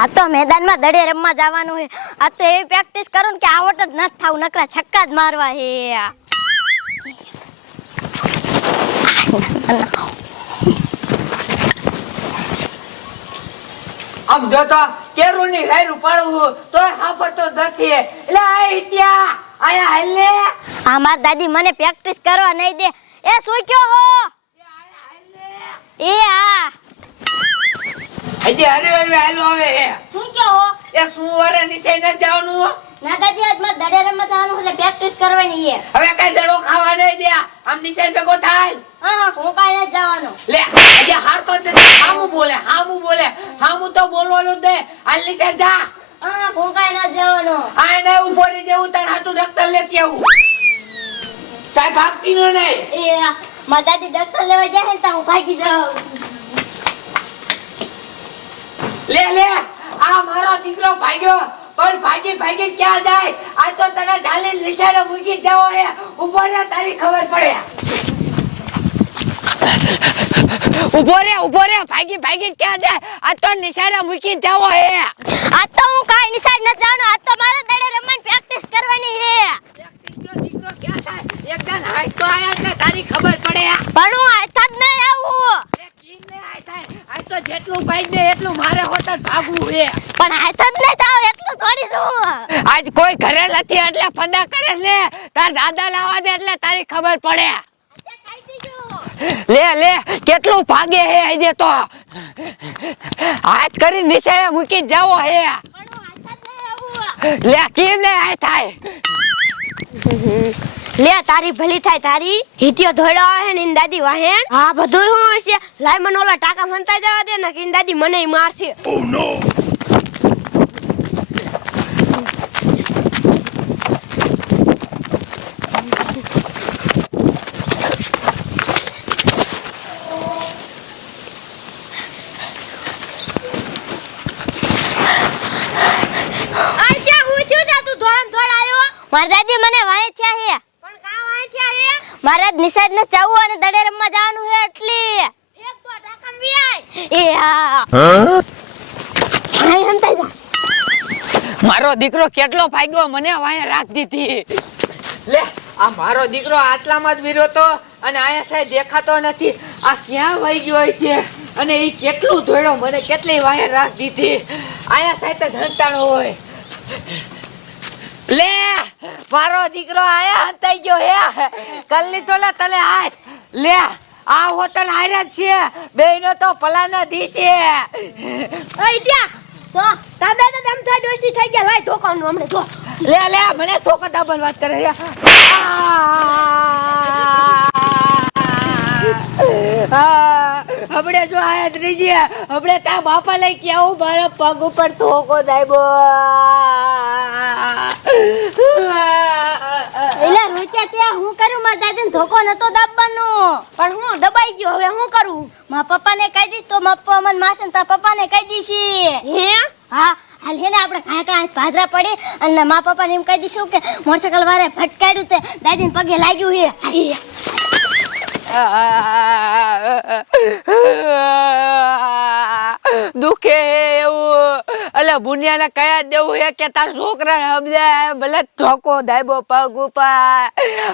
આ તો મેદાનમાં દડે રમવા જવાનું છે. આ તો એવી પ્રેક્ટિસ કરું ને કે આવટ જ ન થાવ, નકરા છક્કા જ મારવા હે. આમ જો તો કેરું ની રાયરું પાડવું તો સાંભળતો નથી. એટલે આય ત્યાં આયા હાલે. આ માર દાદી મને પ્રેક્ટિસ કરવા નહીં દે. એ શું કયો હો? એ હા હજી હરે હરે હાલો આવે હે. શું કયો હો? એ શું વરે નીચે ન જવાનું. ના દાદી આજ માર દડે રમવા જવાનું એટલે પ્રેક્ટિસ કરવાની છે. હવે કઈ દડો ખાવા નહીં દે. આમ નીચે ભેગો થાય. હા હું કાઈ ન જવાનું. લે હજી હારતો જ હામું બોલે હામું તો બોલવાનું દે. હાલ નીચે જા. હા હું કાઈ ન જવાનું. આ ને ઉભો રહી જેવું તાર હાટું ડોક્ટર લેતી આવું. ચાય ભાગતી નો નહીં. એ માર દાદી ડોક્ટર લેવા જાય ને તો હું ભાગી જાઉં. લે આ મારો દીકરો ભાગ્યો પણ ભાગી ક્યાં જાય? આ તો તને જાલે નિશાળે મૂકી જાવો હે. ઉભો રે તારી ખબર પડે. ઉભો રે ભાગી ક્યાં જાય? આ તો નિશાળે મૂકી જાવો હે. આ તો હું કાઈ નિશાળ ન જવાનું. આ તો મારે દડે રમવાની પ્રેક્ટિસ કરવાની છે. દીકરો ક્યાં થાય? એકદમ હાઈટ તો આયા એટલે તારી ખબર પડે. પણ હું આથા જ નહીં આવું. આજ તો જેટલું ભાઈ ને એટલું મારે હોત ભાગવું હે. પણ આથા જ નહીં થાવ એટલું થોડી શું. આજ કોઈ ઘરે નથી એટલે ફડા કરે ને. તાર દાદા લાવા દે એટલે તારી ખબર પડે. લે કેટલું ભાગે હે આજે તો. હાથ કરી નીચે મૂકી જાવો હે. લે કેમ ને આ થાય? લે તારી ભલી થાય તારી. હિતિયો ધોડો હે ને દાદી વાહેણ. હા બધું હું હશે. લાય મને ઓલા ટાકા ફંતાઈ જવા દે ને કે દાદી મને મારશે. Oh no. મારા દાદી મને વાહે છે હે. પણ કા વાહે છે હે? મારા નિશાળ ને જાવું અને દડે રમવા જવાનું હે એટલે. એક તો ટાકમ વિયાય. એ હા. હાય હંતાઈ જા. મારો દીકરો કેટલો ભાગ્યો મને વાયા રાખ દીધી. લે આ મારો દીકરો આટલામાં જ વીરો તો અને આયા સાહેબ દેખાતો નથી. આ ક્યાં વહી ગયો છે? અને એ કેટલું ધોડ્યો મને કેટલી વાયા રાખ દીધી. આયા સાહેબ તો ધંટાણો હોય. લે મારો દીકરો આયા હંતાઈ ગયો હે. કલ્લી તો લે તને હાથ. લે આ હોતન હાર્યા છે. બેયનો તો પલાના દી છે. ઓય ત્યાં. તો તાબે તો દમ થાય ડોસી થઈ ગયા. લાય ધોકાનું હમણે જો. લે મને ધોકા દાબન વાત કરે છે. હમણે જો આયા ત્રીજી હમણે તા બાપા લઈ કે આવું મારા પગ ઉપર ધોકો દાયબો. એલા રોચા ત્યાં હું કરું? મારા દાદીને ધોકો નતો દાબવાનો. પણ હું દબાઈ ગયો. હવે હું કરું? મારા પપ્પાને કહી દઈશ તો મારા પપ્પા મને મારશે ને તારા પપ્પાને કહી દઈશ. હે હા હાલ હે ને આપણે કાંઈ ભાદરા પડે અને મારા પપ્પાને એમ કહી દઈશું કે મોટરસાઇકલ વાળે ભટકાડ્યું તે દાદીને પગે લાગ્યું હે. દુખે એવું એટલે બુનિયાને કયા દેવું હે કે તાર છોકરા સમજાય ભલે ધોકો દાયબો પગ ઉપર.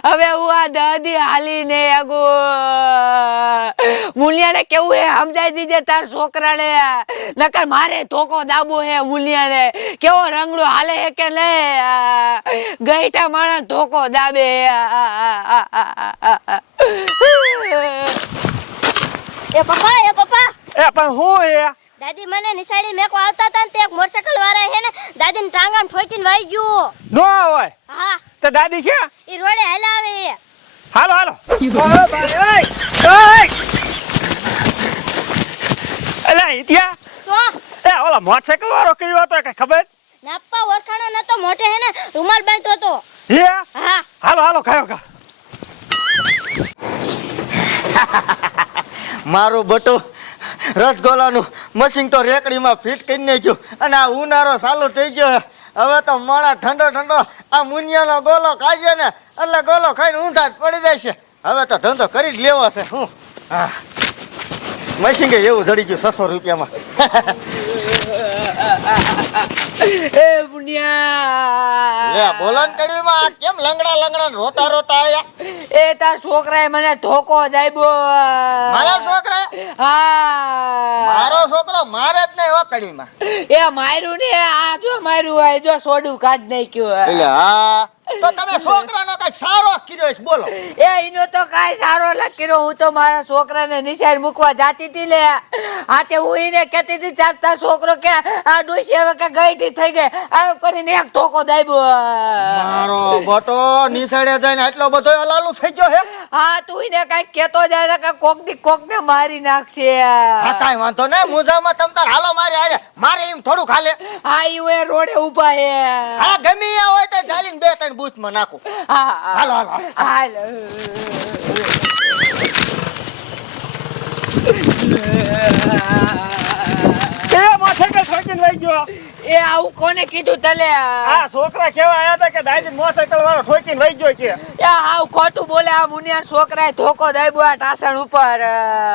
હવે હું આ દાદી હાલી ને આગો મુનિયાને કેવું હે સમજાઈ દીજે તાર છોકરાને. નકર મારે ધોકો દાબો હે મુનિયાને. કેવો રંગડો હાલે હે કે નહીં? ગઈઠા માણસ ધોકો દાબે. એ પપ્પા એ પણ હું હે? દાદી મને નિશાળી મેકો આવતા હતા ને તે એક મોટરસાઇકલ વાળા હે ને દાદીને ટાંગામાં ઠોકીને વાઈ ગયો. નો હોય હા તો દાદી છે? ઈ રોડે હલાવે હે. હાલો અલા ઇતિયા તો એ ઓલા મોટરસાઇકલ વાળો કયો હતો કઈ ખબર? નાપ્પા ઓરખાણો નતો, મોઢે હે ને રૂમાલ બાંધતો હતો. હે હા હાલો ખાયો કા. મારું બટુ રસગોલાનું મશીન તો રેકડીમાં ફિટ કરી નાખ્યું અને આ ઉનાળો ચાલુ થઈ ગયો. હવે તો માણા ઠંડો આ મુનિયાનો ગોલો ખાઈએ ને એટલે ગોલો ખાઈને ઊંધા જ પડી જાય છે. હવે તો ધંધો કરી જ લેવો છે. હું હા મશીન કે એવું જડી ગયું 600 રૂપિયામાં. એ મુનિયા લે બોલો ને કડવીમાં આ કેમ લંગડા લંગડા ને રોતા રોતા આયા એ તાર છોકરાએ મને ધોકો દાબ્યો મારા છોકરા હા મારો છોકરો મારે જ નહીં હો કડવીમાં એ માર્યું ને આ જો માર્યું હોય જો સોડું કાઢ નાખ્યું એટલે હા તો તમે છોકરાનો કઈક સારો કર્યો છે બોલો એ ઈનો તો કાઈ સારો લખીરો હું તો મારા છોકરાને નિશાળ મૂકવા જાતી હતી લે આતે હું ઈને કહેતી હતી તાર છોકરો કે આ ડોશી હવે કે ગઈઠી થઈ ગઈ આમ કરીને એક ધોકો દાબ્યો મારો બટો નિસાડે જઈને એટલો બધો લાલુ થઈ ગયો હે હા તું ઈને કઈ કેતો જાય કે કોક ને મારી નાખશે હા કાઈ વાંધો નહીં મુજામાં તમ તાર હાલો મારી હારે મારે એમ થોડું ખાલે હા ઈ એ રોડે ઊભા હે હા ગમે યા હોય તો ચાલીને બે ત્રણ બૂથમાં નાખો હા હાલો હાલો હાલ એ મોટરસાઇકલ ઠોકીને વહી ગયો એ આવું કોને કીધું તલે આ છોકરા કેવા આયા હતા કે દાદી મોટરસાઇકલ વાળો ઠોકીને વહી ગયો કે એ હાવ ખોટું બોલે આ મુનિયાર છોકરાએ ધોકો દાબ્યો આ ટાસણ ઉપર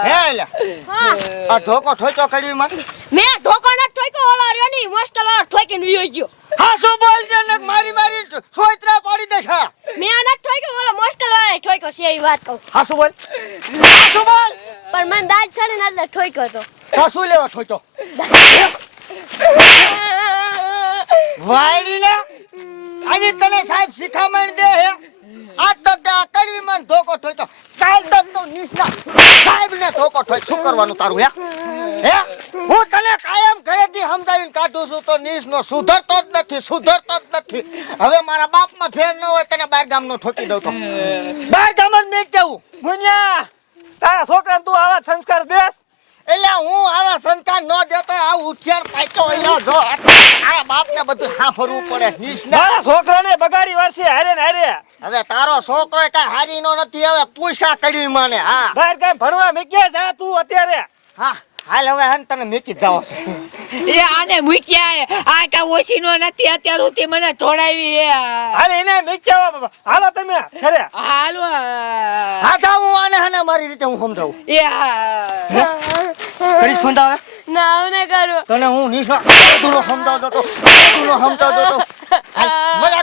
હે લે હા આ ધોકો ઠોક્યો કડવીમાં મેં ધોકો ન ઠોક્યો ઓલો રહ્યો ની મોસ્ટલ વાળો ઠોકીને વયો ગયો હા શું બોલ છે ને મારી મારી સોયત્રા પાડી દે છે મેં ન ઠોક્યો ઓલો મોસ્ટલ વાળો ઠોક્યો છે એ વાત કહું હા શું બોલ હા શું બોલ પણ મને દાજ ચડે ને એટલે ઠોક્યો તો હા શું લેવા ઠોક્યો વાયડી ને આની તને સાહેબ શિખામણ દે હે આ તો કડવી માં ધોકો ઠોક્યો કાલ તો નિષ્ણા સાહેબ ને ધોકો ઠોક શું કરવાનું તારું હે હું તને કાયમ ઘરેથી સમજાવીને કાઢું છું તો નિષ્નો સુધરતો જ નથી હવે મારા બાપમાં ફેર ન હોય તને બાર ગામનો ઠોકી દઉં તો બાર ગામ જ મેં જવું મુનિયા તારા છોકરાને તું આવા સંસ્કાર દેસ એટલે હું આવા સંસ્કાર ન દેતો આ ઉઠિયાર પાક્યો અહીંયા જો આ બાપને બધું સાંભળવું પડે નિષ્ણા મારા છોકરાને બગાડી વારસી હારે ને હારે હવે તારો છોકરો કઈ હારી નો નથી હવે પૂછા કડવી માને હા બહાર કાંઈ ભણવા મૂક્યા જા તું અત્યારે હા હાલ હવે હન તને મેકી જાવ છે એ આને મૂક્યા આ કા ઓછીનો નથી અત્યાર સુધી મને ઢોળાવી હે હાલે એને મૂક્યા હાલો તમે ખરે હાલો હા જાવ હું આને હને મારી રીતે હું સમજાવું એ કરીશ ફોન આવે ના હું ન કરું તને હું નિષ્ણા બધું સમજાવતો તો મને